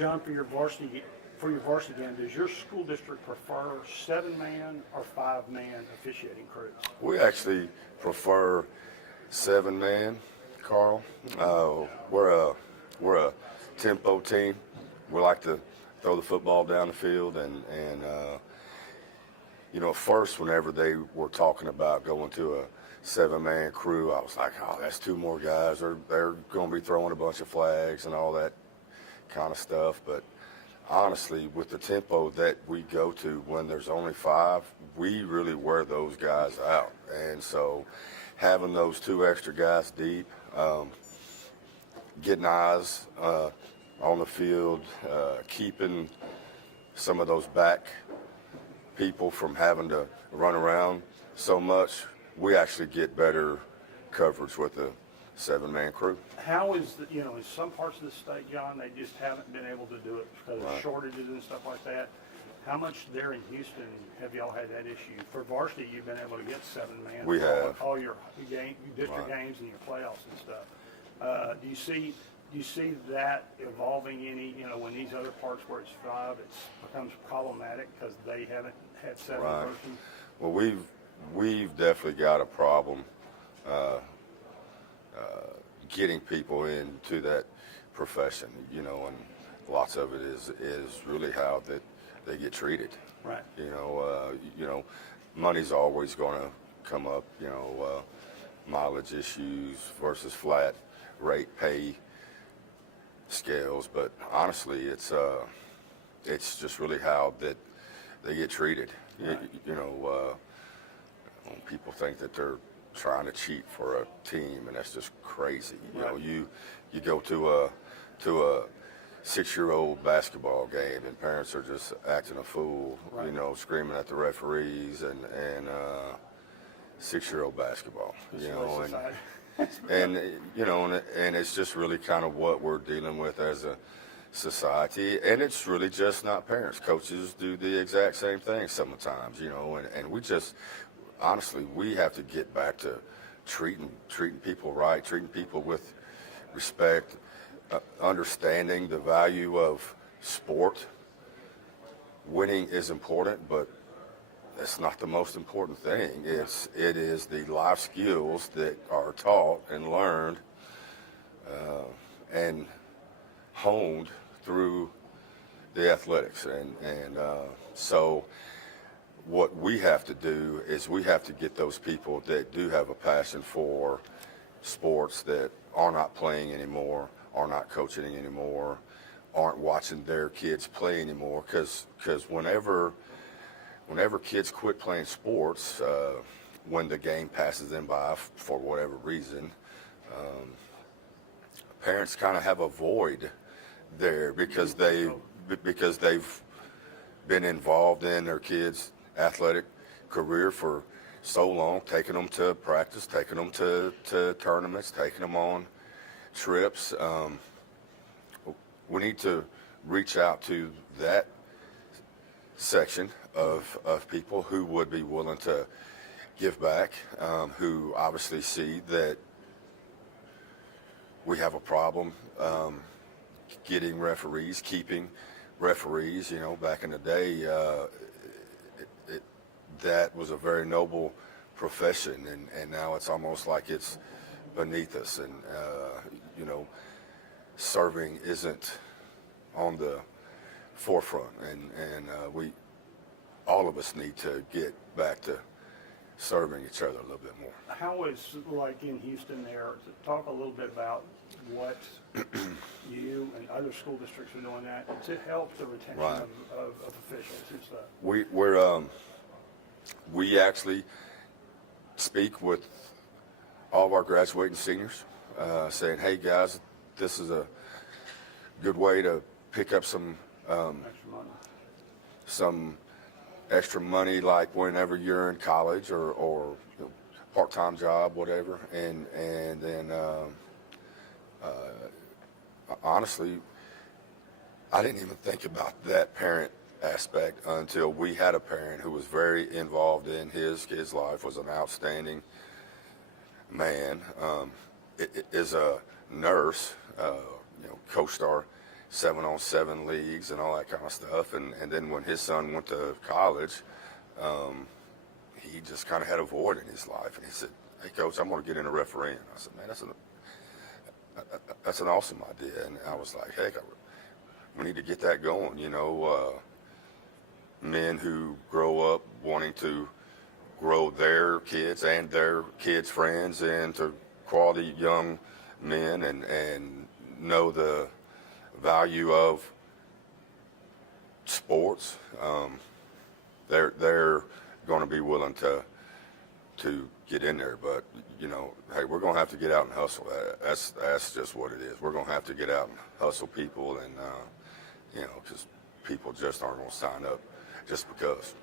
John, for your varsity game, does your school district prefer 7-man or 5-man officiating crews? We actually prefer 7-man, Carl. We're a tempo team. We like to throw the football down the field, and first whenever they were talking about going to a 7-man crew, I was like, oh, that's 2 more guys. They're going to be throwing a bunch of flags and all that kind of stuff. But honestly, with the tempo that we go to when there's only 5, we really wear those guys out. And so having those 2 extra guys deep, getting eyes on the field, keeping some of those back people from having to run around so much, we actually get better coverage with a 7-man crew. How is in some parts of the state, John, they just haven't been able to do it because of shortages and stuff like that. How much there in Houston have y'all had that issue? For varsity, you've been able to get 7-man. We have. All your district games and your playoffs and stuff. Do you see that evolving any, when these other parts where it's 5, it becomes problematic because they haven't had 7 versions? Well, we've definitely got a problem getting people into that profession, and lots of it is really how that they get treated. Right. Money's always going to come up, mileage issues versus flat rate pay scales, but honestly, it's just really how that they get treated. Right. When people think that they're trying to cheat for a team, and that's just crazy. Right. You go to a 6-year-old basketball game, and parents are just acting a fool, right. Screaming at the referees and 6-year-old basketball, and it's just really kind of what we're dealing with as a society, and it's really just not parents. Coaches do the exact same thing sometimes, and we just, honestly, we have to get back to treating people right, treating people with respect, understanding the value of sport. Winning is important, but that's not the most important thing. It is the life skills that are taught and learned and honed through the athletics, and so what we have to do is we have to get those people that do have a passion for sports, that are not playing anymore, are not coaching anymore, aren't watching their kids play anymore, because whenever kids quit playing sports, when the game passes them by for whatever reason, parents kind of have a void there because they've been involved in their kids' athletic career for so long, taking them to practice, taking them to tournaments, taking them on trips. We need to reach out to that section of people who would be willing to give back, who obviously see that we have a problem getting referees, keeping referees. Back in the day, that was a very noble profession, and now it's almost like it's beneath us, and serving isn't on the forefront, and we, all of us, need to get back to serving each other a little bit more. How is, like in Houston there, to talk a little bit about what you and other school districts are doing that to help the retention Right. of officials and stuff? We actually speak with all of our graduating seniors, saying, hey guys, this is a good way to pick up some extra money, like whenever you're in college or part-time job, whatever, and then honestly, I didn't even think about that parent aspect until we had a parent who was very involved in his kid's life, was an outstanding man, is a nurse, co-star 7-on-7 leagues and all that kind of stuff. And then when his son went to college, he just kind of had a void in his life. And he said, "Hey, Coach, I'm going to get into refereeing." I said, "Man, that's an awesome idea." And I was like, "Heck, we need to get that going." Men who grow up wanting to grow their kids and their kids' friends into quality young men and know the value of sports, they're going to be willing to get in there. But hey, we're going to have to get out and hustle. That's just what it is. We're going to have to get out and hustle people, and because people just aren't going to sign up just because.